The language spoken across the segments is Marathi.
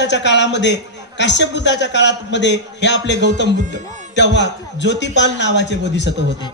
बुद्धाच्या काळामध्ये, काश्यप बुद्धाच्या काळामध्ये हे आपले गौतम बुद्ध, तेव्हा ज्योतिपाल नावाचे बोधिसत्व होते.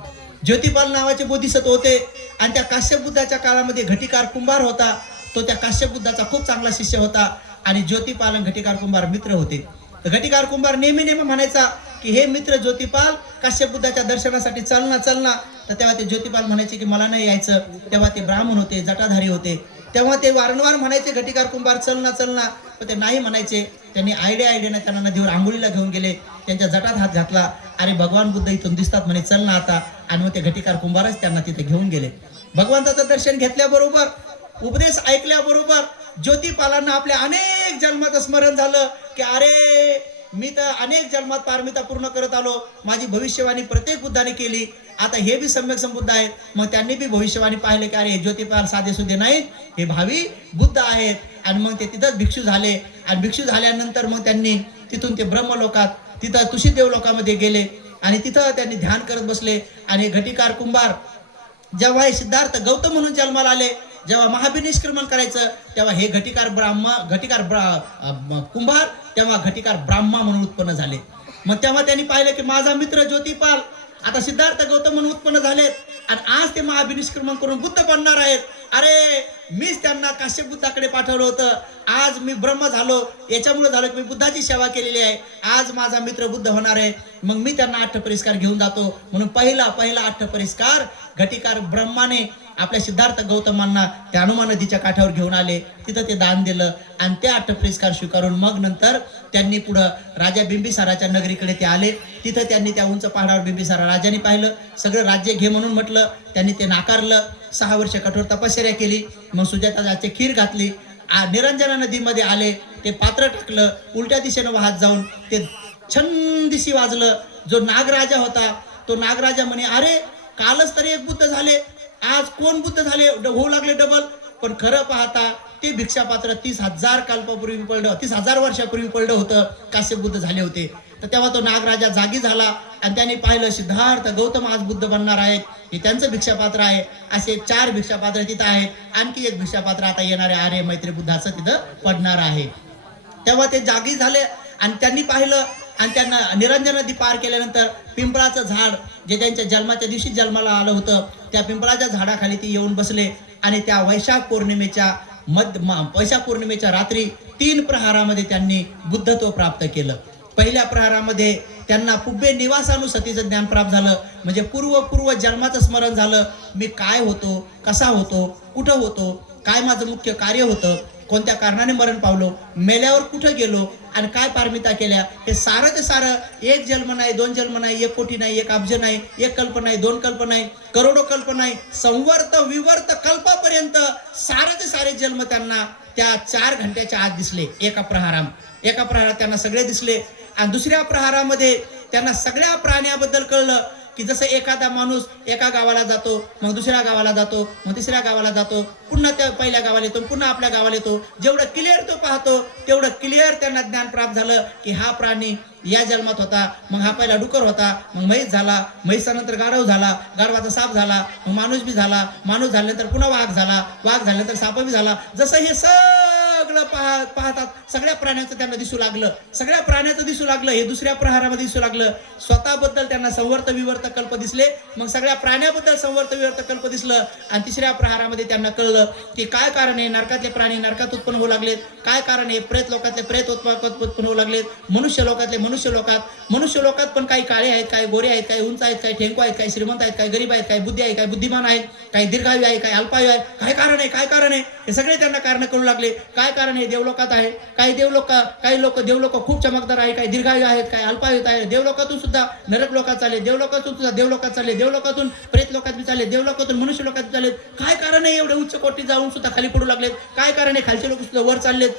ज्योतिपाल नावाचे बोधिसत्व होते. आणि त्या काश्यप बुद्धाच्या काळामध्ये घटिकार कुंभार होता. तो त्या काश्यप बुद्धाचा खूप चांगला शिष्य होता. आणि ज्योतिपाल आणि घटिकार कुंभार मित्र होते. तर घटिकार कुंभार नेहमी म्हणायचा की हे मित्र ज्योतिपाल, काश्यप बुद्धाच्या दर्शनासाठी चल ना. तर तेव्हा ते ज्योतिपाल म्हणायचे की मला नाही यायचं. तेव्हा ते ब्राह्मण होते, जटाधारी होते. तेव्हा ते वारंवार म्हणायचे घटिकार कुंभार चल ना. पण ते नाही म्हणायचे. त्यांनी आयडियाने त्यांना नदीवर आंघोळीला घेऊन गेले. त्यांच्या जटात हात घातला. अरे भगवान बुद्ध इथून दिसतात म्हणे, चल ना आता. आणि मग ते घटिकार कुंभारच त्यांना तिथे घेऊन गेले. भगवंताचं दर्शन घेतल्याबरोबर, उपदेश ऐकल्याबरोबर ज्योतिपालांना आपल्या अनेक जन्माचं स्मरण झालं की अरे मी तर अनेक जन्मात पारमिता पूर्ण करत आलो. माझी भविष्यवाणी प्रत्येक बुद्धाने केली. आता हे बी सम्यक संबुद्ध आहेत. मग त्यांनी बी भविष्यवाणी पाहिले की अरे हे ज्योतिपाल साधे सुधे नाहीत, हे भावी बुद्ध आहेत. आणि मग ते तिथंच भिक्षू झाले. आणि भिक्षू झाल्यानंतर मग त्यांनी तिथून ते ब्रह्मलोकात, तिथं तुषिदेव लोकामध्ये गेले. आणि तिथं त्यांनी ध्यान करत बसले. आणि घटिकार कुंभार जेव्हा हे सिद्धार्थ गौतम म्हणून जन्माला आले, जेव्हा महाभिनिष्क्रमण करायचं, तेव्हा हे कुंभार तेव्हा घटिकार ब्राह्मा म्हणून उत्पन्न झाले. मग तेव्हा त्यांनी पाहिलं की माझा मित्र ज्योतिपाल आता सिद्धार्थ गौतम म्हणून उत्पन्न झालेत. आणि आज ते महाभिनिष्क्रमण करून बुद्ध बनणार आहेत. अरे मीच त्यांना काश्यप बुद्धाकडे पाठवलं होतं. आज मी ब्रह्म झालो. याच्यामुळे झालं की मी बुद्धाची सेवा केलेली आहे. आज माझा मित्र बुद्ध होणार आहे. मग मी त्यांना अठ्ठपरिस्कार घेऊन जातो. म्हणून पहिला अठ्ठपरिस्कार घटिकार ब्रह्माने आपल्या सिद्धार्थ गौतमांना त्या हनुमान नदीच्या काठावर घेऊन आले. तिथं ते दान दिलं. आणि ते अठ्ठपरिस्कार स्वीकारून मग नंतर त्यांनी पुढं राजा बिंबिसाराच्या नगरीकडे ते आले. तिथं त्यांनी त्या उंच पहाडावर बिंबिसारा राजाने पाहिलं. सगळं राज्य घे म्हणून म्हटलं. त्यांनी ते नाकारलं. 6 वर्ष कठोर तपश्चर्या केली. मग सुजाताचे खीर घातली. निरंजना नदीमध्ये आले. ते पात्र टाकलं. उलट्या दिशेनं वाहत जाऊन ते छंदिशी वाजलं. जो नागराजा होता तो नागराजा म्हणे अरे कालच तरी एक बुद्ध झाले, आज कोण बुद्ध झाले, होऊ लागले डबल. पण खरं पाहता ते भिक्षापात्र 30,000 कल्पापूर्वी पडलं, 30,000 वर्षापूर्वी पडलं होतं. काश्यप बुद्ध झाले होते. तर तेव्हा तो नागराजा जागी झाला. आणि त्याने पाहिलं सिद्धार्थ गौतम आज बुद्ध बनणार आहेत. हे त्यांचं भिक्षापात्र आहे. असे 4 भिक्षापात्र तिथं आहेत. आणखी एक भिक्षापात्र आता येणारे आर्य मैत्री बुद्धाचं तिथं पडणार आहे. तेव्हा ते जागी झाले. आणि त्यांनी पाहिलं. आणि त्यांना निरंजन नदी पार केल्यानंतर पिंपळाचं झाड जे त्यांच्या जन्माच्या दिवशी जन्माला आलं होतं, त्या पिंपळाच्या झाडाखाली ते येऊन बसले. आणि त्या वैशाख पौर्णिमेच्या रात्री 3 प्रहारामध्ये त्यांनी बुद्धत्व प्राप्त केलं. पहिल्या प्रहारामध्ये त्यांना पुब्बे निवासानुसतीचं ज्ञान प्राप्त झालं. म्हणजे पूर्व जन्माचं स्मरण झालं. मी काय होतो, कसा होतो, कुठं होतो, काय माझं मुख्य कार्य होतं, कोणत्या कारणाने मरण पावलो, मेल्यावर कुठं गेलो आणि काय पारमिता केल्या, हे सारं ते सारं. 1 जन्म नाही, 2 जन्म नाही, 1 कोटी नाही, 1 अब्ज नाही, 1 कल्प नाही, 2 कल्प नाही, करोडो कल्प नाही, संवर्त विवर्त कल्पापर्यंत सारे ते सारे जन्म त्यांना त्या 4 घंट्याच्या आत दिसले. एका प्रहारात त्यांना सगळे दिसले. आणि दुसऱ्या प्रहारामध्ये त्यांना सगळ्या प्राण्याबद्दल कळलं की जसं एखादा माणूस एका गावाला जातो, मग दुसऱ्या गावाला जातो, मग तिसऱ्या गावाला जातो, पुन्हा त्या पहिल्या गावाला येतो, पुन्हा आपल्या गावाला येतो. जेवढं क्लिअर तो पाहतो तेवढं क्लिअर त्यांना ज्ञान प्राप्त झालं की हा प्राणी या जन्मात होता, मग हा पहिला डुकर होता, मग म्हैस झाला, म्हैसानंतर गाढव झाला, गाढवाचा साप झाला, मग माणूस बी झाला, माणूस झाल्यानंतर पुन्हा वाघ झाला, वाघ झाल्यानंतर साप बी झाला. जसं हे सगळं पाहतात सगळ्या प्राण्याचं त्यांना दिसू लागलं. सगळ्या प्राण्याचं दिसू लागलं. हे दुसऱ्या प्रहारामध्ये दिसू लागलं. स्वतःबद्दल त्यांना संवर्त विवर्त कल्प दिसले. मग सगळ्या प्राण्याबद्दल संवर्त विवर्त कल्प दिसलं. आणि तिसऱ्या प्रहारामध्ये त्यांना कळलं की काय कारण आहे नरकातले प्राणी नरकात उत्पन्न होऊ लागलेत, काय कारण आहे प्रेत लोकातले प्रेत उत्पन्न होऊ लागलेत, मनुष्य लोकातले मनुष्य लोकात पण काही काळे आहेत, काही गोरे आहेत, काही उंच आहेत, काही ठेंको आहेत, काही श्रीमंत आहेत, काही गरीब आहेत, काही बुद्धी आहे, काही बुद्धिमान आहेत, काही दीर्घायू आहे, काही अल्पायू आहे. काय कारण आहे हे सगळे त्यांना कारण कळू लागले. काय कारण आहे देवलोकात आहे, काही लोक देवलोक खूप चमकदार आहे, काही दीर्घायू आहेत, काही अल्पायू आहे. देवलोकातून सुद्धा नरक लोकात चालले, देवलोकातून सुद्धा देवलोकात चालले, देवलोकातून प्रेत लोकात बी चालले, देवलोकातून मनुष्य लोकात चाललेत. काय कारण आहे एवढे उच्च कोटी जाऊन सुद्धा खाली पडू लागलेत? काय कारण आहे खालचे लोक सुद्धा वर चाललेत?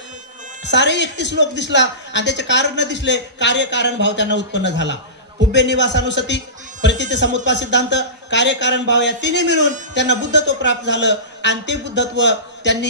सारे 31 लोक दिसला. आणि त्याचे कारण न दिसले, कार्य कारण भाव त्यांना उत्पन्न झाला. पुब्बे निवासानुसती प्रतीती समुत्पाद सिद्धांत, कार्यकारण भाव या तिन्ही मिळून त्यांना बुद्धत्व प्राप्त झालं. आणि ते बुद्धत्व त्यांनी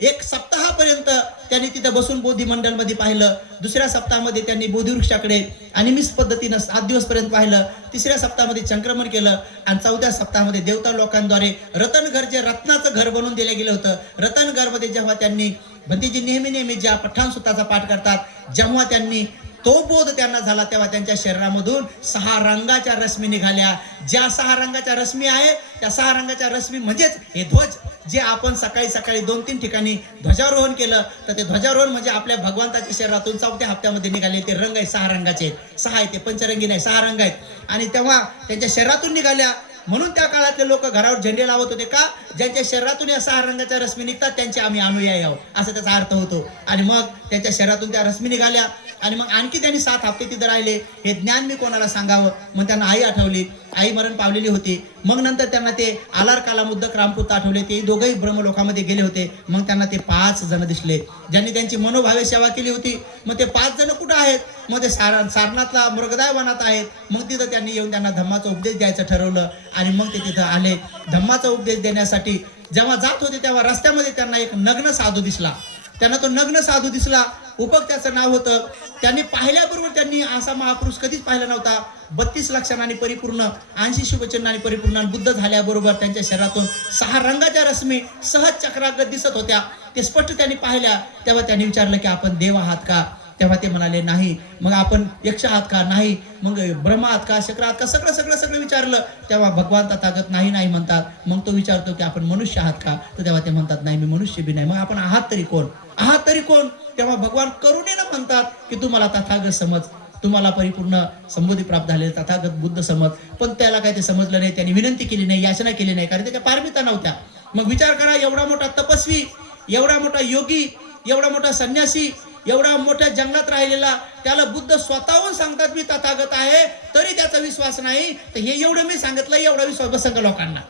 एक सप्ताहापर्यंत त्यांनी तिथे बसून बोधी मंडळमध्ये पाहिलं. दुसऱ्या सप्ताहामध्ये त्यांनी बोधिवृक्षाकडे अनिमिष पद्धतीनं 7 दिवसपर्यंत पाहिलं. तिसऱ्या सप्ताहामध्ये संक्रमण केलं. आणि चौथ्या सप्ताहामध्ये देवता लोकांद्वारे रतनघर, जे रत्नाचं घर बनवून दिलं गेलं होतं, रतनघरमध्ये जेव्हा त्यांनी भंतीजी नेहमी ज्या पठाण सुत्ताचा पाठ करतात, जेव्हा त्यांनी तो बोध त्यांना झाला, तेव्हा त्यांच्या शरीरामधून 6 रंगाच्या रश्मी निघाल्या. ज्या 6 रंगाच्या रश्मी आहे, त्या 6 रंगाच्या रश्मी म्हणजेच हे ध्वज, जे आपण सकाळी 2-3 ठिकाणी ध्वजारोहण केलं, तर ते ध्वजारोहण म्हणजे आपल्या भगवंताच्या शरीरातून 4थ्या हप्त्यामध्ये निघाले ते रंग आहे. 6 रंगाचे आहेत. 6 आहेत ते, पंचरंगी नाही, 6 रंग आहेत. आणि तेव्हा त्यांच्या शरीरातून निघाल्या. म्हणून त्या काळातले लोक घरावर झेंडे लावत होते का, ज्यांच्या शरीरातून या 6 रंगाच्या रश्मी निघतात त्यांचे आम्ही अनुयायी आहोत, असा त्याचा अर्थ होतो. आणि मग त्यांच्या शरीरातून त्या रश्मी निघाल्या. आणि मग आणखी त्यांनी 7 हप्ते तिथं राहिले. हे ज्ञान मी कोणाला सांगावं, मग त्यांना आई आठवली. आई मरण पावलेली होती. मग नंतर त्यांना ते आलार काला मुद्दक रामपुत आठवले. ते दोघंही ब्रह्मलोकामध्ये गेले होते. मग त्यांना ते 5 जण दिसले ज्यांनी त्यांची मनोभावे सेवा केली होती. मग ते 5 जण कुठं आहेत, मग ते सारनाथला मृगदाय वनात आहेत. मग तिथं त्यांनी येऊन त्यांना धम्माचा उपदेश द्यायचं ठरवलं. आणि मग ते तिथं आले. धम्माचा उपदेश देण्यासाठी जेव्हा जात होते, तेव्हा रस्त्यामध्ये त्यांना एक नग्न साधू दिसला. त्यांना तो नग्न साधू दिसला. उपक त्याचं नाव होतं. त्यांनी पाहिल्याबरोबर त्यांनी असा महापुरुष कधीच पाहिला नव्हता. 32 लक्षणांनी परिपूर्ण, 80 शुभचिन्हांनी परिपूर्ण. बुद्ध झाल्याबरोबर त्यांच्या शरीरातून 6 रंगाच्या रश्मी सहज चक्रागत दिसत होत्या. ते स्पष्ट त्यांनी पाहिल्या. तेव्हा त्यांनी विचारलं की आपण देव आहात का? तेव्हा ते म्हणाले नाही. मग आपण यक्ष आहात का? नाही. मग ब्रह्म आहात का? शक्र आहात का? सगळं विचारलं. तेव्हा भगवान तथागत नाही म्हणतात. मग तो विचारतो की आपण मनुष्य आहात का? तर तेव्हा ते म्हणतात नाही, मी मनुष्य बी नाही. मग आपण आहात तरी कोण? तेव्हा भगवान करुणेनं म्हणतात की तुम्हाला तथागत समज, तुम्हाला परिपूर्ण संबोधी प्राप्त झाले, तथागत बुद्ध समज. पण त्याला काय ते समजलं नाही. त्यांनी विनंती केली नाही, याचना केली नाही, कारण त्याच्या पारमिता नव्हत्या. मग विचार करा, एवढा मोठा तपस्वी, एवढा मोठा योगी, एवढा मोठा संन्यासी, एवढा मोठ्या जंगलात राहिलेला, त्याला बुद्ध स्वतःहून सांगतात मी तथागत आहे, तरी त्याचा विश्वास नाही. तर हे एवढं मी सांगितलं, एवढा विश्वास बसंग लोकांना.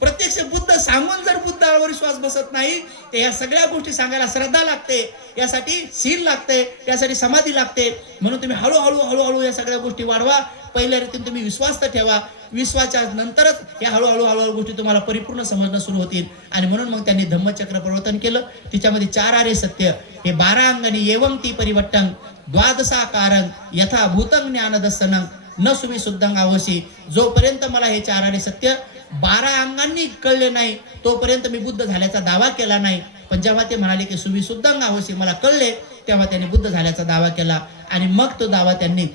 प्रत्यक्ष बुद्ध सांगून जर बुद्धावर विश्वास बसत नाही, तर या सगळ्या गोष्टी सांगायला श्रद्धा लागते, यासाठी शील लागते, यासाठी समाधी लागते. म्हणून तुम्ही हळूहळू या सगळ्या गोष्टी वाढवा. पहिल्या रीतीने तुम्ही विश्वास तर ठेवा. विश्वाच्या नंतरच या हळूहळू गोष्टी तुम्हाला परिपूर्ण समजणं सुरू होतील. आणि म्हणून मग त्यांनी धम्मचक्र प्रवर्तन केलं. तिच्यामध्ये 4 आरे सत्य, हे 12 अंगानी एवं ती परिवट्टं द्वादशाकारं यथा भूतं ज्ञानदर्शनं न सुमी शुद्धं आवशी. जोपर्यंत मला हे 4 आरे सत्य 12 अंगांनी कळले नाही, तोपर्यंत मी बुद्ध झाल्याचा दावा केला नाही. पण जेव्हा ते म्हणाले की सुविशुद्धं आवशी, मला कळले, तेव्हा त्यांनी बुद्ध झाल्याचा दावा केला. आणि मग तो दावा त्यांनी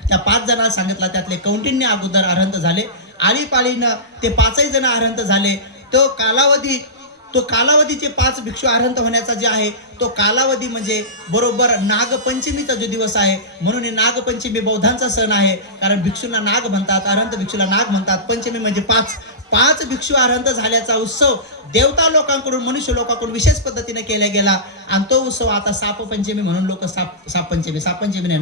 त्या 5 जणांना सांगितला. त्यातले कौंडिन्य अगोदर अरहंत झाले. आळीपाळीनं ते 5ही जण अरहंत झाले. तो कालावधीचे 5 भिक्षू अरहंत होण्याचा जे आहे, तो कालावधी म्हणजे बरोबर नागपंचमीचा जो दिवस आहे. म्हणून नागपंचमी बौद्धांचा सण आहे, कारण भिक्षूंना नाग म्हणतात, अरहंत भिक्षूला नाग म्हणतात. पंचमी म्हणजे 5 भिक्षू अरहंत झाल्याचा उत्सव देवता लोकांकडून, मनुष्य लोकांकडून विशेष पद्धतीने केला गेला. आणि तो उत्सव आता सापपंचमी म्हणून लोक सापपंचमी नाही,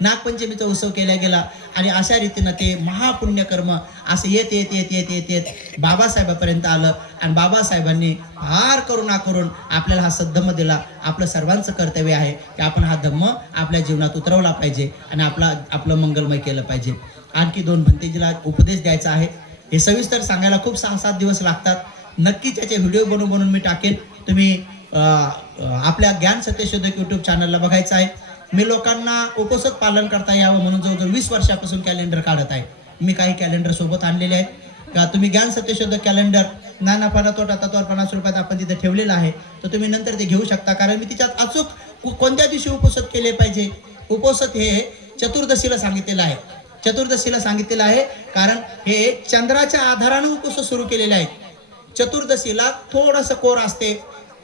नागपंचमीचा उत्सव केला गेला. आणि अशा रीतीनं ते महापुण्यकर्म असं येत बाबासाहेबापर्यंत आलं. आणि बाबासाहेबांनी फार करुणा करून आपल्याला हा सद्धम्म दिला. आपलं सर्वांचं कर्तव्य आहे की आपण हा धम्म आपल्या जीवनात उतरवला पाहिजे आणि आपलं मंगलमय केलं पाहिजे. आणखी 2 भंतेजीला उपदेश द्यायचा आहे. हे सविस्तर सांगायला खूप 6-7 दिवस लागतात. नक्कीच याचे व्हिडिओ बनवून मी टाकेन. तुम्ही आपल्या ज्ञान सत्यशोधक यूट्यूब चॅनलला बघायचं आहे. मी लोकांना उपसत पालन करता यावं म्हणून जवळजवळ 20 वर्षापासून कॅलेंडर काढत आहे. मी काही कॅलेंडर सोबत आणलेले आहेत. का तुम्ही ज्ञान सत्यशोधक कॅलेंडर नानापणा तोटा तत्वावर 50 रुपयात आपण तिथे ठेवलेलं आहे, तर तुम्ही नंतर ते घेऊ शकता. कारण मी तिच्यात अचूक कोणत्या दिवशी उपसत केले पाहिजे, उपसत हे चतुर्दशीला सांगितलेलं आहे. कारण हे चंद्राच्या आधाराने उपसत सुरू केलेले आहेत. चतुर्दशीला थोडंसं कोर असते,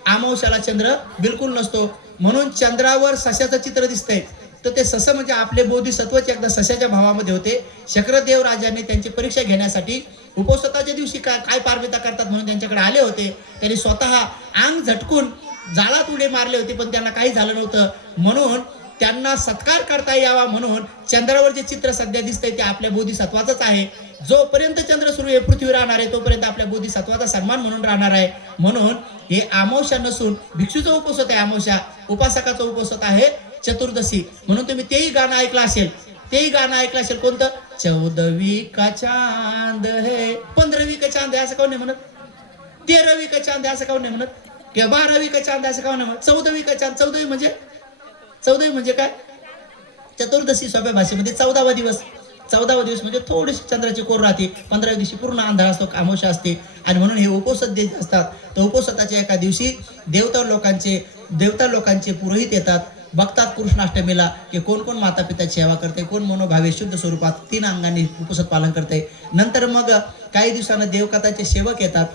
अमावस्याला चंद्र बिलकुल नसतो. म्हणून चंद्रावर सस्याचं चित्र दिसतंय, तर ते सस म्हणजे आपले बोधिसत्वच एकदा सस्याच्या भावामध्ये होते. शक्रदेव राजांनी त्यांची परीक्षा घेण्यासाठी उपोषताच्या दिवशी काय पारमिता करतात म्हणून त्यांच्याकडे आले होते. त्यांनी स्वतः अंग झटकून जाळात उडे मारले होते, पण त्यांना काही झालं नव्हतं. म्हणून त्यांना सत्कार करता यावा म्हणून चंद्रावर जे चित्र सध्या दिसतंय ते आपल्या बोधिसत्वाचंच आहे. जोपर्यंत चंद्र सुरू आहे, पृथ्वी राहणार आहे, तोपर्यंत आपल्या बोधिसत्वाचा सन्मान म्हणून राहणार आहे. म्हणून हे अमावस्या नसून भिक्षूचा उपसत आहे अमावस्या, उपासकाचा उपसत आहे चतुर्दशी. म्हणून तुम्ही तेही गाणं ऐकलं असेल तेही गाणं ऐकलं असेल कोणतं, 14वीं का चांद है, 15वीं का चांद है असं काऊन नाही म्हणत, 13वीं का चांद है असं काऊन नाही म्हणत, किंवा 12वीं का चांद असं काऊन नाही म्हणत, 14वीं का चांद. 14वीं म्हणजे काय, चतुर्दशी सोप्या भाषेमध्ये 14वा दिवस. 14वा दिवस म्हणजे थोडीशी चंद्राची कोर राहते, 15व्या दिवशी पूर्ण अंधार असतो, अमावस्या असते. आणि म्हणून हे उपोषण देत असतात. तर उपोषणाच्या एका दिवशी देवता लोकांचे पुरोहित येतात, बघतात कृष्णाष्टमीला की कोण कोण माता पिताची सेवा करते, कोण मनोभावे शुद्ध स्वरूपात 3 अंगांनी उपोषण पालन करते. नंतर मग काही दिवसानं देवकाताचे सेवक येतात,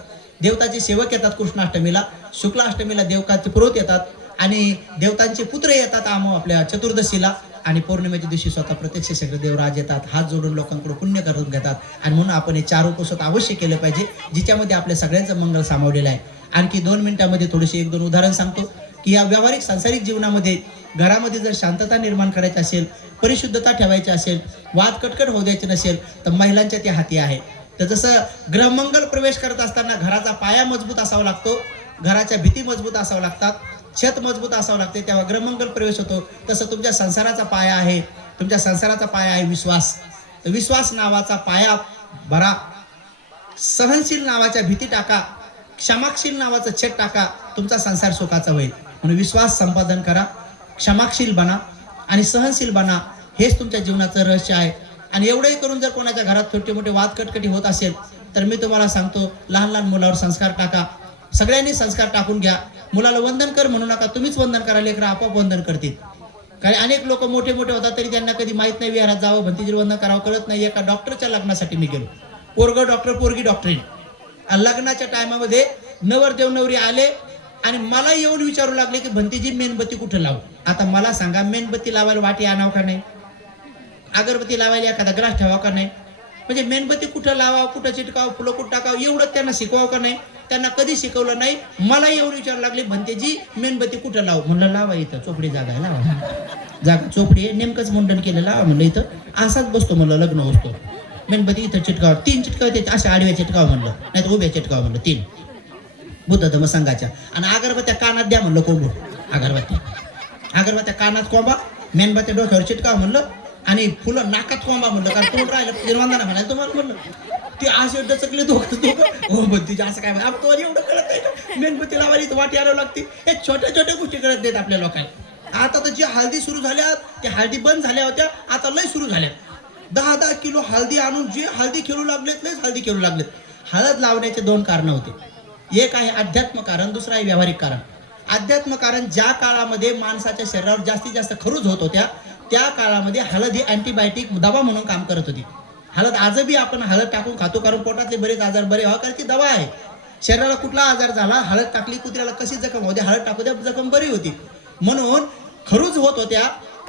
देवताचे सेवक येतात कृष्णाष्टमीला. शुक्लाष्टमीला देवकाचे पुरोहित येतात आणि देवतांचे पुत्र येतात आपल्या चतुर्दशीला. आणि पौर्णिमेच्या दिवशी स्वतः प्रत्यक्ष सगळे देवराज येतात, हात जोडून लोकांकडून पुण्य करून घेतात. आणि म्हणून आपण हे 4 उपोषण अवश्य केलं पाहिजे, जिच्यामध्ये आपल्या सगळ्यांचं मंगळ सामावलेलं आहे. आणखी 2 मिनिटांमध्ये थोडेसे 1-2 उदाहरण सांगतो की या व्यावहारिक सांसारिक जीवनामध्ये घरामध्ये जर शांतता निर्माण करायची असेल, परिशुद्धता ठेवायची असेल, वाद कटकट होऊ द्यायचे नसेल, तर महिलांच्या त्या हाती आहे. तर जसं ग्रहमंगल प्रवेश करत असताना घराचा पाया मजबूत असावा लागतो, घराच्या भीती मजबूत असावं लागतात, छत मजबूत असावं लागते, तेव्हा ग्रहमंगल प्रवेश होतो. तसं तुमच्या संसाराचा पाया आहे, तुमच्या संसाराचा पाया आहे विश्वास. तर विश्वास नावाचा पाया भरा, सहनशील नावाच्या भीती टाका, क्षमाशील नावाचं छत टाका, तुमचा संसार सुखाचा होईल. म्हणून विश्वास संपादन करा, क्षमाशील बना आणि सहनशील बना, हेच तुमच्या जीवनाचं रहस्य आहे. आणि एवढंही करून जर कोणाच्या घरात छोटे मोठे वाद कटकटी होत असेल तर मी तुम्हाला सांगतो, लहान लहान मुलावर संस्कार टाका. सगळ्यांनी संस्कार टाकून घ्या. मुलाला वंदन कर म्हणू नका, तुम्हीच वंदन करा, लेकरं आपोआप वंदन करतील. कारण अनेक लोक मोठे होतात तरी त्यांना कधी माहित नाही विहारात जावं, भंतीजीर वंदन करावं कळत नाही. एका डॉक्टरच्या लग्नासाठी मी गेलो, पोरग डॉक्टर पोरगी डॉक्टरीन. लग्नाच्या टायमामध्ये नवरदेव नवरी आले आणि मला येऊन विचारू लागले की भंतीजी मेणबत्ती कुठं लावू. आता मला सांगा, मेणबत्ती लावायला वाटी आणावं का नाही, अगरबत्ती लावायला एखादा ग्लास ठेवावा का नाही, म्हणजे मेणबत्ती कुठं लावावं, कुठं चिटकावं, फुलं कुठं टाकावं, एवढं त्यांना शिकवावं का नाही. त्यांना कधी शिकवलं नाही. मला येऊन विचारू लागले भंतेजी मेणबत्ती कुठं लावू. म्हणलं लावा इथं, चोपडी जागा आहे, लावा जागा चोपडी आहे, नेमकंच मुंडन केलं, लावा म्हणलं इथं, असाच बसतो म्हणलं, लग्न होतो. मेणबत्ती इथं चिटकाव, 3 चिटकाव, अशा आडव्या चिटकाव म्हणलं, नाही तर उभ्या चिटकाव म्हणलं 3 बुद्ध धर्म संघाच्या. आणि अगरबत्त्या कानात द्या म्हणलं, कोंबून अगरबत्त्या कानात कोंबा, मेणबत्त्या डोक्यावर चिटकाव म्हणलं, आणि फुलं नाकात कोंबा म्हणलं, कारण तोंड राहिलं वंदना म्हणायला तुम्हाला म्हणलं. ते असे डचकले दोघं हो भंतीचे असं काय म्हणा, तो एवढं कळत नाही का, मेणबत्ती लावायला इथं वाटी आणावं लागते. हे छोट्या छोट्या गोष्टी कळत नाहीत आपल्या लोकांना. आता तर जी हळदी सुरू झाल्या, त्या हळदी बंद झाल्या होत्या, आता लय सुरू झाल्या. 10-10 किलो हळदी आणून जे हळदी खेळू लागलेत, लयच हळदी खेळू लागलेत. हळद लावण्याचे 2 कारण होते. एक आहे अध्यात्म कारण, दुसरं आहे व्यावहारिक कारण. अध्यात्म कारण, ज्या काळामध्ये माणसाच्या शरीरावर जास्तीत जास्त खरूज होत होत्या त्या काळामध्ये हळद ही अँटीबायोटिक दवा म्हणून काम करत होती. हळद आजही आपण हळद टाकून खातो, कारण पोटातले बरेच आजार बरे व्हावे, कारण ती दवा आहे. शरीराला कुठला आजार झाला, हळद टाकली, कुत्र्याला कशी जखम होते, हळद टाकू द्या, जखम बरी होती. म्हणून खरूज होत होत्या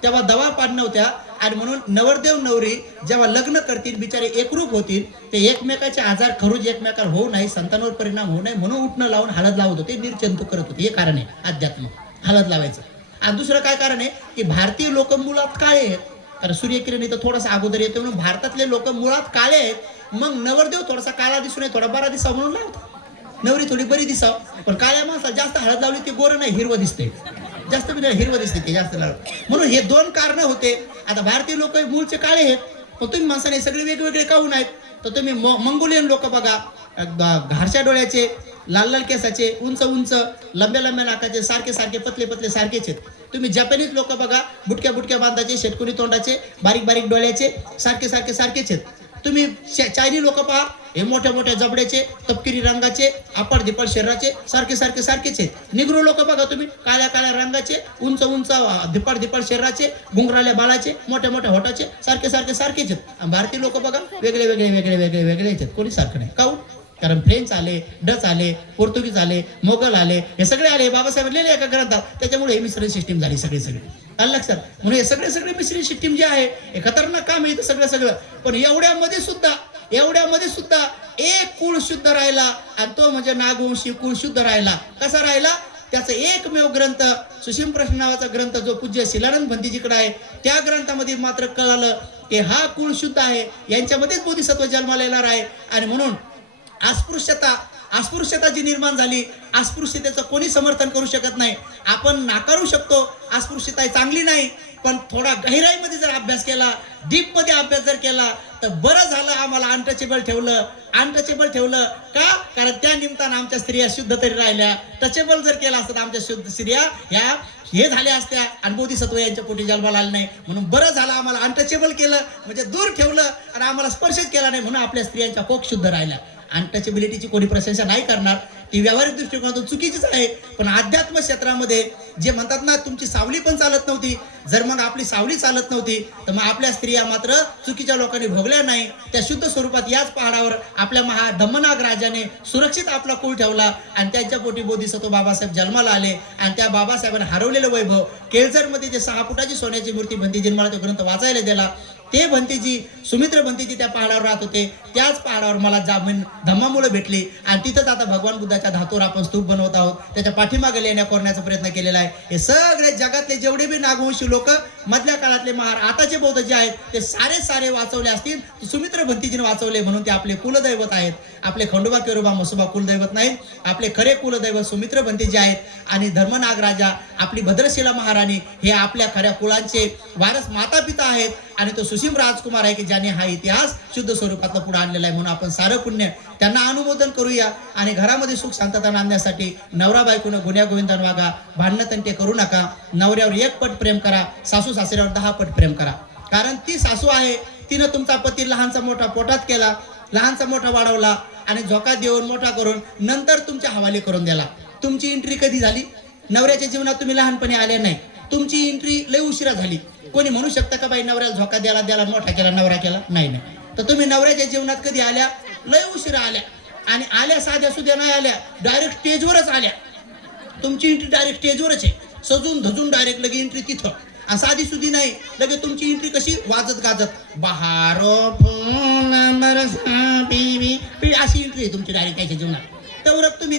तेव्हा दवा पाड नव्हत्या. आणि म्हणून नवरदेव नवरी जेव्हा लग्न करतील, बिचारे एकरूप होतील, ते एकमेकाचे आजार खरूज एकमेकाला होऊ नये, संतानावर परिणाम होऊ नये म्हणून उठणं लावून हळद लावत होते, निर्जंतुक करत होते. हे कारण आहे अध्यात्म, हळद लावायचं. आणि दुसरं काय कारण आहे की भारतीय लोक मुळात काळे आहेत, कारण सूर्यकिरण इथं थोडासा अगोदर येतो म्हणून भारतातले लोक मुळात काळे आहेत. मग नवरदेव थोडासा काळा दिसून नये, थोडा बरा दिसावा म्हणून लावतात. नवरी थोडी बरी दिसाव, पण काळ्या माणसाला जास्त हळद लावली ते गोरं नाही, हिरवं दिसते, जास्त हिरवं दिसते ते जास्त लावलं. म्हणून हे 2 कारण होते. आता भारतीय लोक मूळचे काळे आहेत, पण तुम्ही माणसाने सगळे वेगवेगळे काहून आहेत. तर तुम्ही मंगोलियन लोक बघा, घारच्या डोळ्याचे, लाल लाल केसाचे, उंच उंच, लंब्या लंब्या नाकाचे, सारखे सारखे पतले पतले सारखेच आहेत. तुम्ही जपानीज लोक बघा, बुटक्या बुटक्या बांधाचे, शेतकुनी तोंडाचे, बारीक बारीक डोळ्याचे, सारखे सारखे सारखेच आहेत. तुम्ही चायनी लोक पहा, हे मोठ्या मोठ्या जबड्याचे, तपकिरी रंगाचे, आपड धिपड शरीराचे, सारखे सारखे सारखेच आहेत. निग्रो लोक बघा तुम्ही, काळ्या काळ्या रंगाचे, उंच उंच धिपड धिपड शरीराचे, घुंगराल्या बाळाचे, मोठ्या मोठ्या होटाचे, सारखे सारखे सारखेच आहेत. भारतीय लोक बघा वेगळे वेगळे वेगळे वेगळे वेगळे आहेत, कोणी सारखं नाही. काहून? कारण फ्रेंच आले, डच आले, पोर्तुगीज आले, मोगल आले, हे सगळे आले, बाबासाहेब लिहिले एका ग्रंथात, त्याच्यामुळे हे मिश्रण सिस्टीम झाली सगळी. आलं लक्षात? म्हणून हे सगळे मिश्रण सिस्टीम जे आहे हे खतरनाक काम आहे सगळं. पण एवढ्यामध्ये सुद्धा एक कुळ शुद्ध राहिला, आणि तो म्हणजे नागवंशी कुळ शुद्ध राहिला. कसा राहिला? त्याचा एकमेव ग्रंथ, सुशीम प्रश्न नावाचा ग्रंथ, जो पूज्य शिलानंद भंतीजीकडे आहे, त्या ग्रंथामध्ये मात्र कळालं की हा कुळ शुद्ध आहे, यांच्यामध्येच बोधिसत्व जन्माला येणार आहे. आणि म्हणून अस्पृश्यता जी निर्माण झाली, अस्पृश्यतेचं कोणी समर्थन करू शकत नाही. आपण नाकारू शकतो अस्पृश्यता चांगली नाही, पण थोडा गहिराईमध्ये जर अभ्यास केला, डीप मध्ये अभ्यास जर केला तर बरं झालं आम्हाला अनटचेबल ठेवलं. अनटचेबल ठेवलं का? कारण त्या निमित्तानं आमच्या स्त्रिया शुद्ध तरी राहिल्या. टचेबल जर केला असतं आमच्या शुद्ध स्त्रिया ह्या हे झाल्या असत्या आणि बोधिसत्व यांच्या पोटी जन्माला आले नाही. म्हणून बरं झालं आम्हाला अनटचेबल केलं, म्हणजे दूर ठेवलं आणि आम्हाला स्पर्शच केला नाही, म्हणून आपल्या स्त्रियांच्या कोक शुद्ध राहिल्या. अनटचेबिलिटीची कोणी प्रशंसा नाही करणार, ती व्यावहारिक दृष्टिकोनातून चुकीचीच आहे. पण अध्यात्म क्षेत्रामध्ये जे म्हणतात ना, तुमची सावली पण चालत नव्हती, जर मग आपली सावली चालत नव्हती तर मग आपल्या स्त्रिया मात्र चुकीच्या लोकांनी भोगल्या नाही. त्या शुद्ध स्वरूपात याच पहाडावर आपल्या धम्मनाग राजाने सुरक्षित आपला कुल ठेवला आणि त्यांच्या पोटी बोधिसत्व बाबासाहेब जन्माला आले. आणि त्या बाबासाहेबांनी हरवलेलं वैभव, केळझरमध्ये जे 6 फुटाची सोन्याची मूर्ती भंतीजींनी मला तो ग्रंथ वाचायला दिला, ते भंतीजी सुमित्र भंतीजी त्या पहाडावर राहत होते. त्याच पहाडावर मला जामीन धम्मामुळे भेटली आणि तिथंच आता भगवान बुद्धाच्या धातूवर आपण स्तूप बनवत आहोत. त्याच्या पाठीमागे लेण्या कोरण्याचा प्रयत्न केलेला आहे. हे सगळे जगातले जेवढे बी नागवंशी लोक, मधल्या काळातले महार, आताचे बौद्ध जे आहेत ते सारे वाचवले असतील, सुमित्र भंतीजीने वाचवले म्हणून ते आपले कुलदैवत आहेत. आपले खंडोबा केरोबा मसोबा कुलदैवत नाहीत, आपले खरे कुलदैवत सुमित्र भंतीजी आहेत. आणि धर्मनाग राजा, आपली भद्रशिला महाराणी हे आपल्या खऱ्या कुळांचे वारस माता पिता आहेत. आणि तो सुसीम राजकुमार आहे की ज्याने हा इतिहास शुद्ध स्वरूपातला पुढे आणलेला आहे. म्हणून आपण सारं पुण्य त्यांना अनुमोदन करूया आणि घरामध्ये सुख शांतता आणण्यासाठी नवरा बायकोनं गुन्ह्या गोविंदान वागा, भांडणं तंटे करू नका. नवऱ्यावर 1 पट प्रेम करा, सासू सासऱ्यावर 10 पट प्रेम करा. कारण ती सासू आहे, तिनं तुमचा पती लहानचा मोठा पोटात केला, लहानचा मोठा वाढवला आणि झोका देऊन मोठा करून नंतर तुमच्या हवाले करून दिला. तुमची एंट्री कधी झाली? नवऱ्याच्या जीवनात तुम्ही लहानपणी आले नाही, तुमची एंट्री लय उशिरा झाली. कोणी म्हणू शकतं का बाई नवऱ्याला झोका द्याला मोठा केला नवरा केला? नाही. तर तुम्ही नवऱ्याच्या जीवनात कधी आल्या? लय उशिरा आल्या. आणि आल्या साध्या सुद्धा नाही आल्या, डायरेक्ट स्टेजवरच आल्या. तुमची एंट्री डायरेक्ट स्टेजवरच आहे, सजून धजून डायरेक्ट लगे एंट्री तिथं. आणि साधी सुधी नाही, लगे तुमची एंट्री कशी वाजत गाजत, बहारो अशी एंट्री आहे तुमची डायरेक्ट त्याच्या जीवनात. तेवढं तुम्ही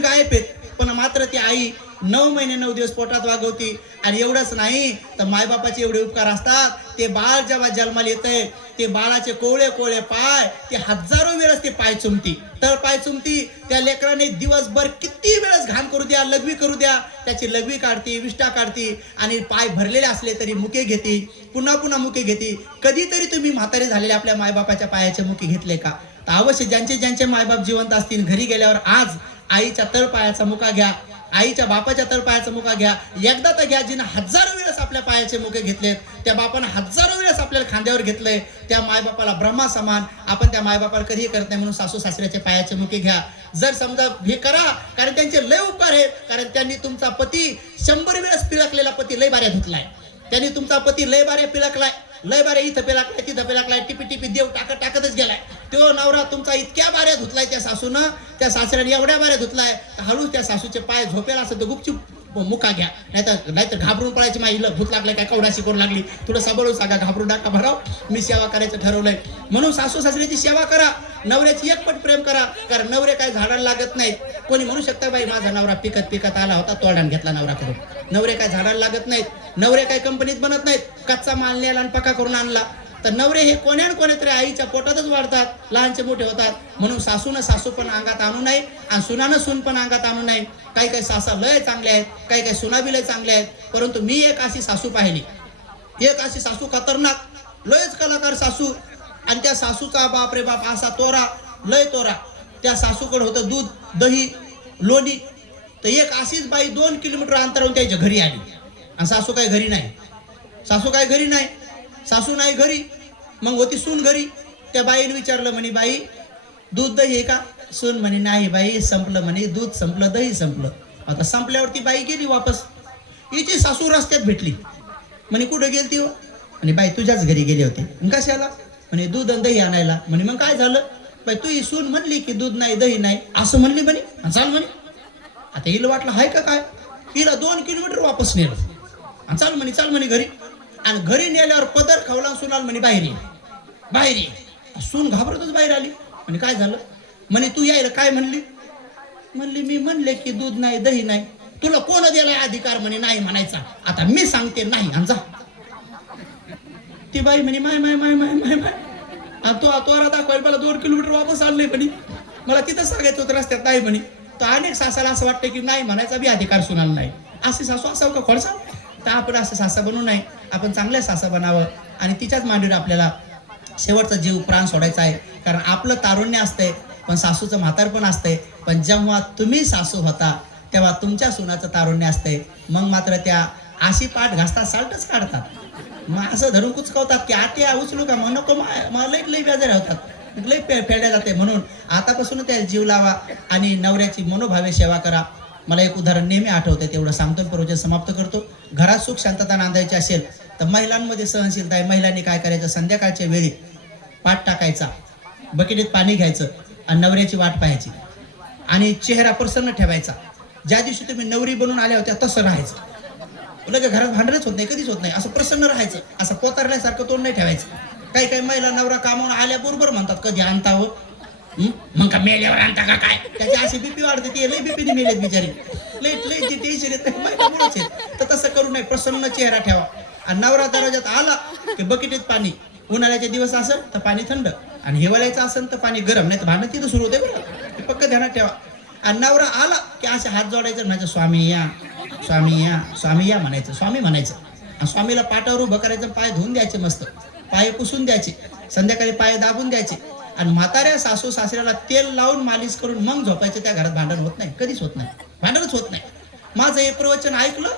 गायब आहेत. पण मात्र ती आई 9 महिने 9 दिवस पोटात वागवती. आणि एवढंच नाही तर मायबापाचे एवढे उपकार असतात. ते बाळ जेव्हा जन्माला येतंय, ते बाळाचे कोवळे पाय, ते हजारो वेळेस ते पाय चुमती, तळपाय चुमती. त्या लेकराने दिवसभर किती वेळेस घाण करू द्या, लघवी करू द्या, त्याची लघवी काढती, विष्ठा काढती आणि पाय भरलेले असले तरी मुके घेती, पुन्हा मुके घेती. कधीतरी तुम्ही म्हातारे झालेले आपल्या मायबापाच्या पायाचे मुके घेतले का? तर अवश्य ज्यांचे मायबाप जिवंत असतील, घरी गेल्यावर आज आईच्या तळपायाचा मुका घ्या, आईच्या बापाच्या तळपायाचा मुका घ्या. एकदा तर घ्या जिने हजारो वेळेस आपल्या पायाचे मुके घेतलेत, त्या बापानं हजारो वेळेस आपल्याला खांद्यावर घेतलंय. त्या मायबापाला ब्रह्मा समान आपण त्या मायबापाला कधीही करत नाही, म्हणून सासू सासऱ्याचे पायाचे मुके घ्या. जर समजा हे करा, कारण त्यांचे लय उपकार आहेत. कारण त्यांनी तुमचा पती 100 वेळेस पिळकलेला पती लय बाऱ्या धुतलाय. त्यांनी तुमचा पती लय बाऱ्या पिळकलाय, लय बाऱ्या इथं पिळकलाय, तिथं पिळकलाय, टिपी देव टाकतच गेलाय. तो नवरा तुमचा इतक्या बाऱ्या धुतलाय त्या सासूनं, त्या सासऱ्याने एवढ्या बाऱ्या धुतलाय, तर हळूच त्या सासूचे पाय झोपेला असं तर गुपचूप मुका घ्या. नाहीतर घाबरून पळायची, माईला भूत लागलाय काय, कवडा शिकवून लागली, थोडं सांभाळून सांगा, घाबरून टाका भराव, मी सेवा करायचं ठरवलंय. म्हणून सासू सासऱ्याची सेवा करा, नवऱ्याची 1 पट प्रेम करा. कारण नवरे काय झाडाला लागत नाहीत. कोणी म्हणू शकता बाई माझा नवरा पिकत आला होता, तोडान घेतला नवरा करून. नवरे काय झाडाला लागत नाहीत, नवरे काय कंपनीत बनत नाहीत, कच्चा माल नेला आणि पक्का करून आणला. तर नवरे हे कोणतरी आईच्या पोटातच वाढतात, लहानचे मोठे होतात. म्हणून सासून सासू पण अंगात आणू नये आणि सुनानं सून पण अंगात आणू नये. काही सासा लय चांगले आहेत, काही सुना बी लय चांगले आहेत. परंतु मी एक अशी सासू पाहिली, एक अशी सासू खतरनाक, लयच कलाकार सासू. आणि त्या सासूचा बाप रे बाप असा लय तोरा. त्या सासूकडे होतं दूध, दही, लोणी. तर एक अशीच बाई 2 किलोमीटर अंतरावरून त्याच्या घरी आली आणि सासू काय घरी नाही. सासू नाही घरी, मग होती सून घरी. त्या बाईने विचारलं, म्हणे बाई दूध दही आहे का? सून म्हणे नाही बाई, संपलं म्हणे, दूध संपलं, दही संपलं. आता संपल्यावरती बाई गेली वापस. हिची सासू रस्त्यात भेटली. म्हणे कुठं गेली ती? म्हणे बाई तुझ्याच घरी गेली होती. कशाला? म्हणे दूध आणि दही आणायला. म्हणे मग काय झालं? बाई तू ही सून म्हणली की दूध नाही दही नाही असं म्हणली म्हणे, चाल म्हणे. आता हिला वाटलं हाय का काय, हिला 2 किलोमीटर वापस नेलं आणि चाल म्हणे घरी. आणि घरी नेल्यावर पदर खावला, सुनाल म्हणे बाहेर ये. सून घाबरतच बाहेर आली. म्हणे काय झालं? म्हणे तू यायला काय म्हणली? म्हणली मी म्हणले की दूध नाही दही नाही. तुला कोण दिलाय अधिकार म्हणे नाही म्हणायचा? आता मी सांगते नाही आणि जा. ती बाई म्हणे माय तोरा दाखवायला मला 2 किलोमीटर वापस आणले म्हणे, मला तिथं सांगायचं होतं रस्त्यात नाही म्हणे. तर अनेक सासाला असं वाटतं की नाही म्हणायचा बी अधिकार सुनाला नाही. असे सासू असावं का खोडसा? तर आपण असं सासा बनू नये, आपण चांगल्या सासा बनावं आणि तिच्याच मांडीवर आपल्याला शेवटचा जीव प्राण सोडायचा आहे. कारण आपलं तारुण्य असतंय पण सासूचं म्हातारपण असतंय. पण जेव्हा तुम्ही सासू होता तेव्हा तुमच्या सुनाचं तारुण्य असतंय. मग मात्र त्या अशी पाठ घासतात साल्टच काढतात. मग असं धरून कुचकावतात की आत्या उचलू का, मग नको, मला लई बेजार होतात, लई फेड्या जाते. म्हणून आतापासून त्या जीव लावा आणि नवऱ्याची मनोभावे सेवा करा. मला एक उदाहरण नेहमी आठवतं, तेवढं सांगतो, प्रवचन समाप्त करतो. घरात सुख शांतता नांदायची असेल तर महिलांमध्ये सहनशीलता आहे. महिलांनी काय करायचं, संध्याकाळच्या वेळी पाठ टाकायचा, बकेटीत पाणी घ्यायचं आणि नवऱ्याची वाट पाहायची आणि चेहरा प्रसन्न ठेवायचा. ज्या दिवशी तुम्ही नवरी बनून आल्या होत्या तसं राहायचं. लगे घरात भांडणच होत नाही, कधीच होत नाही. असं प्रसन्न राहायचं, असं पोतारल्यासारखं तोंड नाही ठेवायचं. काही काही महिला नवरा कामावून आल्याबरोबर म्हणतात कधी आणता हो, मग का मेल्यावर आणता का काय, त्याची अशी बीपी वाढते. ती लई बीपीने मेलेत बिचारी, लई लई जे टेन्शन येत नाही महिलामुळेच येत. तर तसं करू नये, प्रसन्न चेहरा ठेवा. आणि नवरा दरवाजात आला की बकेटीत पाणी, उन्हाळ्याचे दिवस असेल तर पाणी थंड आणि हिवाळ्याचं असेल तर पाणी गरम, नाही तर भांडण तिथं सुरू होते बरं, हे पक्क ध्यानात ठेवा. आणि नवरा आला की असे हात जोडायचं, म्हणायचं स्वामी या, स्वामी या, स्वामी या म्हणायचं, स्वामी म्हणायचं. आणि स्वामीला पाटावर उभं करायचं, पाय धुवून द्यायचे, मस्त पाय पुसून द्यायचे, संध्याकाळी पाय दाबून द्यायचे. आणि म्हाताऱ्या सासू सासऱ्याला तेल लावून मालिश करून मग झोपायचे. त्या घरात भांडण होत नाही, कधीच होत नाही, भांडणच होत नाही. माझं हे प्रवचन ऐकलं,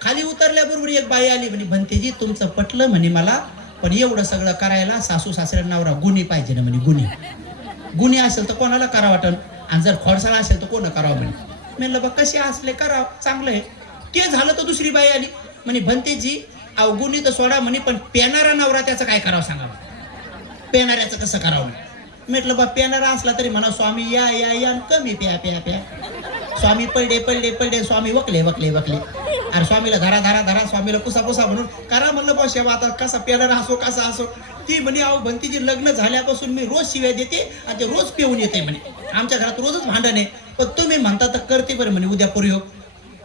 खाली उतरल्याबरोबर एक बाई आली, म्हणे भंतेजी तुमचं पटलं म्हणे मला, पण एवढं सगळं करायला सासू सासऱ्या नवरा गुणी पाहिजे ना म्हणे. गुणी असेल तर कोणाला करा वाटन, आणि जर खोडसाळा असेल तर कोण करावं म्हणे. म्हणलं बघ कसे असले करा, चांगलं आहे. ते झालं तर दुसरी बाई आली, म्हणे भंतेजी अवगुणी तर सोडा म्हणे, पण पेणारा नवरा त्याचं काय करावं सांगा, पेणाऱ्याचं कसं करावं. म्हटलं बा पेणारा असला तरी म्हणा स्वामी या या या, कमी प्या प्या प्या, स्वामी पडले पडले पडले, स्वामी वकले वकले वकले, अरे स्वामीला धरा धरा धरा, स्वामीला पुसा पुसा म्हणून करा. म्हणलं बा शेवा, आता कसा पेणारा असो कसा असो. ती म्हणे अहो भंतीजी लग्न झाल्यापासून मी रोज शिव्या देते आणि ते रोज पिऊन येते म्हणे, आमच्या घरात रोजच भांडण आहे, पण तुम्ही म्हणता तर करते बरं म्हणे उद्या प्रयोग.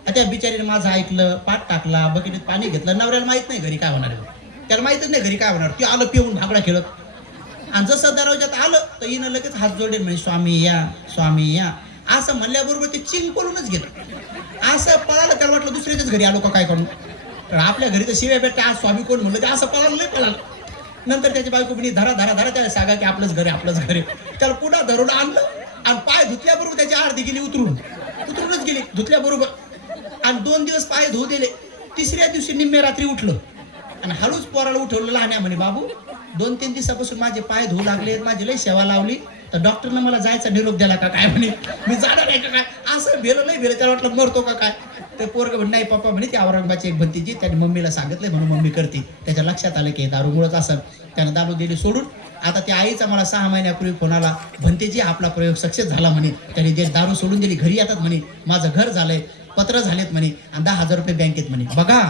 त्या बिचारीने माझं ऐकलं, पाठ टाकला, बकेटीत पाणी घेतलं. नवऱ्याला माहित नाही घरी काय होणार आहे, त्याला माहितच नाही घरी काय होणार. ती आलं पिऊन भागडा खेळत, आणि जसं दरवाजात आलं तर हिनं लगेच हात जोडेल, म्हणजे स्वामी या, स्वामी या असं म्हणल्याबरोबर ते चिंग पळूनच गेलं. असं पळालं, त्याला वाटलं दुसऱ्याच्याच घरी आलो का काय करून. तर आपल्या घरी तर शिव्या भेटते, आज स्वामी कोण म्हणलं, ते असं पळालं नाही पळालं. नंतर त्याची बायको म्हणे धरा धरा धरा, त्याला सांगा की आपलंच घर आहे, आपलंच घर आहे. त्याला पुन्हा धरून आणलं आणि पाय धुतल्याबरोबर त्याची अर्धी गेली उतरूनच गेली धुतल्याबरोबर. आणि 2 दिवस पाय धुऊ दिले. तिसऱ्या दिवशी निम्म्या रात्री उठलं आणि हळूच पोराला उठवलं. लहान्या म्हणे बाबू 2-3 दिवसापासून माझे पाय धुवू लागले, माझी लई सेवा लावली, तर डॉक्टरनं मला जायचा निरोप दिला का काय म्हणे, मी जाणार आहे का काय. असं भेलं नाही भेलं, त्याला वाटलं मरतो का काय. ते पोरगं म्हणे नाही पप्पा म्हणे, ती औरंगाबादची एक भंतीजी, त्याने मम्मीला सांगितलंय म्हणून मम्मी करते. त्याच्या लक्षात आलं की दारूमुळंच असं. त्यानं दारू दिली सोडून. आता त्या आईचा मला 6 महिन्यापूर्वी फोन आला, भंतेजी आपला प्रयोग सक्सेस झाला म्हणे, त्याने जे दारू सोडून दिली, घरी येतात म्हणे, माझं घर झालंय, पत्र झालेत म्हणे, आणि 10,000 रुपये बँकेत म्हणे. बघा,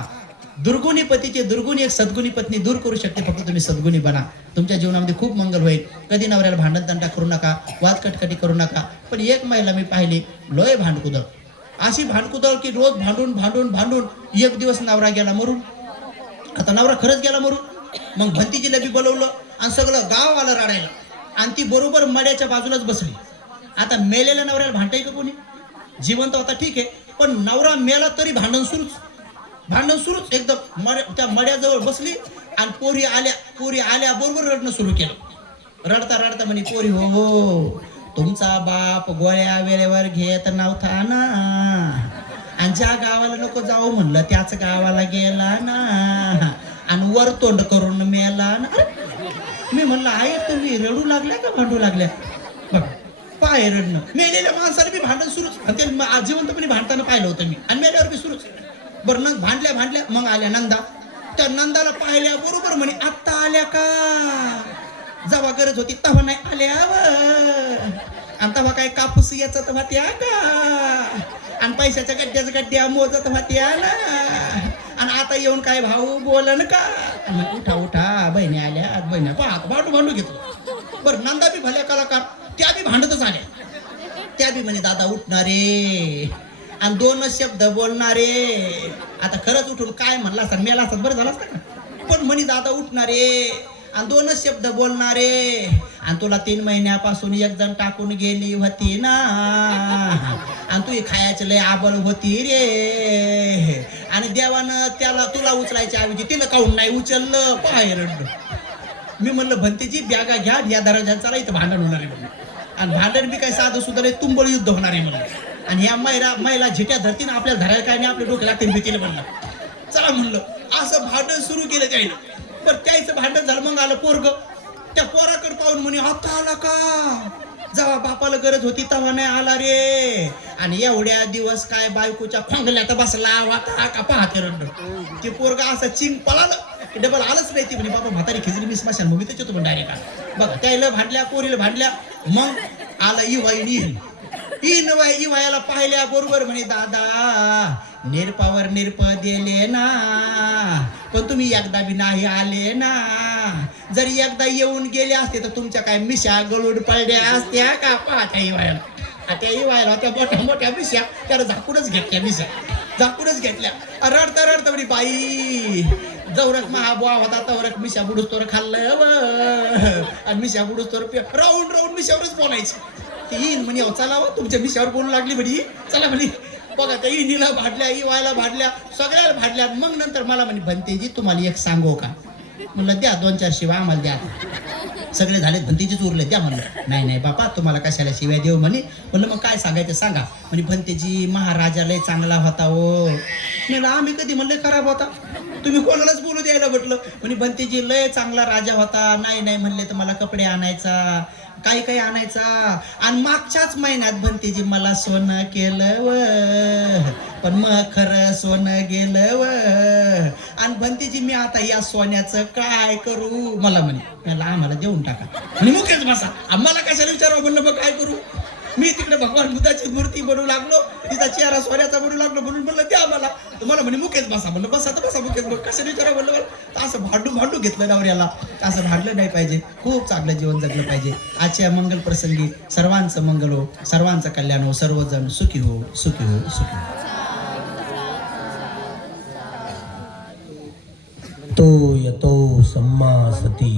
दुर्गुणी पतीचे दुर्गुणी एक सद्गुणी पत्नी दूर करू शकते, फक्त तुम्ही सद्गुणी बना. तुमच्या जीवनामध्ये खूप मंगल होईल. कधी नवऱ्याला भांडण तंटा करू नका, वाद कटकटी करू नका. पण एक महिला मी पाहिली, लोय भांडकुदळ, अशी भांडकुदळ की रोज भांडून भांडून भांडून एक दिवस नवरा गेला मरून. आता नवरा खरंच गेला मरून. मग भंतीजीला बी बोलवलं आणि सगळं गाव आलं रडायला, आणि ती बरोबर मड्याच्या बाजूलाच बसली. आता मेलेल्या नवऱ्याला भांडाय का कोणी, जिवंत होता ठीक आहे, पण नवरा मेला तरी भांडण सुरूच एकदम. त्या मड्याजवळ बसली आणि पोरी आल्या बरोबर रडणं सुरू केलं. रडता रडता म्हणे पोरी हो, तुमचा बाप गोळ्या वेळेवर घेत नव्हता ना, आणि ज्या गावाला नको जाऊ म्हणलं त्याच गावाला गेला ना, आणि वर तोंड करून मेला ना. मी म्हणलं आहे तुम्ही रडू लागल्या का भांडू लागल्या. बघ पाय रडणं, मेलेल्या माणसाला बी भांडण सुरूच, आणि ते जिवंतपणे भांडताना पाहिलं होतं मी, आणि मेल्यावर बी सुरूच. बरं न भांडल्या मग आल्या नंदा. त्या नंदाला पाहिल्या बरोबर म्हणे आत्ता आल्या का, जेव्हा गरज होती तेव्हा नाही आल्या, आणि तेव्हा काय कापूस याचा तेव्हा त्या का, आणि पैशाच्या गड्ड्या मोजत होत्या ना, आणि आता येऊन काय भाऊ बोलन का. उठा उठा बहिणी आल्या, बहिणी पाहत भांडू घेतलं. बरं नंदा बी भल्या कलाकार, त्या बी भांडतच आल्या. त्या बी म्हणे दादा उठणारे, आणि 2 शब्द बोलणारे. आता खरंच उठून काय म्हणला असता, मेला असतात बरं झालं असतं का, पण म्हणे दादा उठणारे. आणि 2च शब्द बोलणारे, आणि तुला 3 महिन्यापासून एक जण टाकून गेली होती ना, आणि तू खायचं लय आबळ होती रे, आणि देवानं त्याला तुला उचलायच्या ऐवजी तिला काऊन नाही उचललं, बाहेर. मी म्हणलं भंतीची बॅगा घ्या, या दरवाजात चला, इथं भांडण होणार आहे म्हणलं. आणि भांडण बी काय साधं सुद्धा नाही, तुंबळ युद्ध होणार आहे म्हणलं. आणि ह्या महिला झिट्या धरतीनं आपल्याला धरायला काय नाही, आपल्या डोक्याला लागतील भीतीला म्हणलं. चला म्हणलं, असं भांडण सुरू केलं त्यानं. पण त्याचं भांडण झालं, मग आलं पोरग. त्या पोराकडे पाहून म्हणे आता आला का, जेव्हा बापाला गरज होती तेव्हा नाही आला रे. आणि एवढ्या दिवस काय बायकोच्या खोंगल्यात बसला होता का पाहते रंड. ते पोरग असं चिंग पळालं, डबल आलंच नाही. ती म्हणे बाबा म्हातारी खिचडी मी स्मशान मग त्याच्यात पण डायरेक्ट बघ, त्याला भांडल्या, पोरीला भांडल्या. मग आला इवायला पाहिल्या बरोबर म्हणे दादा निरपावर निरप दिले ना, पण तुम्ही एकदा बी नाही आले ना. जरी एकदा येऊन गेले असते तर तुमच्या काय मिशा गळून पडल्या असत्या का. पाहत्या इवायला, त्या इवायला त्या मोठ्या मोठ्या मिशा त्याला झाकूनच घेतल्या, मिशा झाकूनच घेतल्या. रडता रडता म्हणे बाई जवरक महाबुवा होता तवरक मिशा बुडूस तोर खाल्लं व, आणि मिशा बुडूस तोर राऊंड राऊंड मिशावरच बोलायची. ती येईन म्हणे चला तुमच्या मिशावर बोलू लागली म्हणे, चला म्हणे. बघा त्या इनीला भाडल्या, इवायला भाडल्या, सगळ्याला भाडल्या. मग नंतर मला म्हणे भंतेजी तुम्हाला एक सांगू का. म्हणलं द्या 2-4 शिवाय आम्हाला द्या. सगळे झालेत, भंतेजीच उरले, द्या म्हणलं. नाही बापा तुम्हाला कशाला शिवाय देऊ म्हणे. म्हणलं मग काय सांगायचं सांगा. म्हणे भंतेजी महाराजा लय चांगला होता हो. म्हणलं आम्ही कधी म्हणलं खराब होता, तुम्ही कोणालाच बोलू द्यायला म्हटलं. म्हणे भंतेजी लय चांगला राजा होता. नाही म्हणले तर मला कपडे आणायचा, काही आणायचा. आणि मागच्याच महिन्यात भंतेजी मला सोनं केलं व, पण मग खरं सोनं गेलं व. आणि भंतेजी मी आता या सोन्याचं काय करू. मला म्हणे आम्हाला देऊन टाका. आणि मुकेच बसा, आम्हाला कशाला विचारावं. म्हणलं मग काय करू. मी तिकडे भगवान बुद्धाची मूर्ती बनवू लागलो, तिचा चेहरा सोन्याचा बनवू लागलो. म्हणून म्हणलं द्या मला. तुम्हाला म्हणे मुकेश बसा. म्हणलं बसा तर बसा मुकेश. मग कशाला विचारा म्हणलं. मला असं भांडू घेतलं नवऱ्याला. असं भांडलं नाही पाहिजे, खूप चांगलं जीवन जगलं पाहिजे. आजच्या मंगल प्रसंगी सर्वांचं मंगल हो, सर्वांचं कल्याण हो, सर्वजण सुखी हो, सुखी हो, सुखी हो. तो यतो सम्मा सती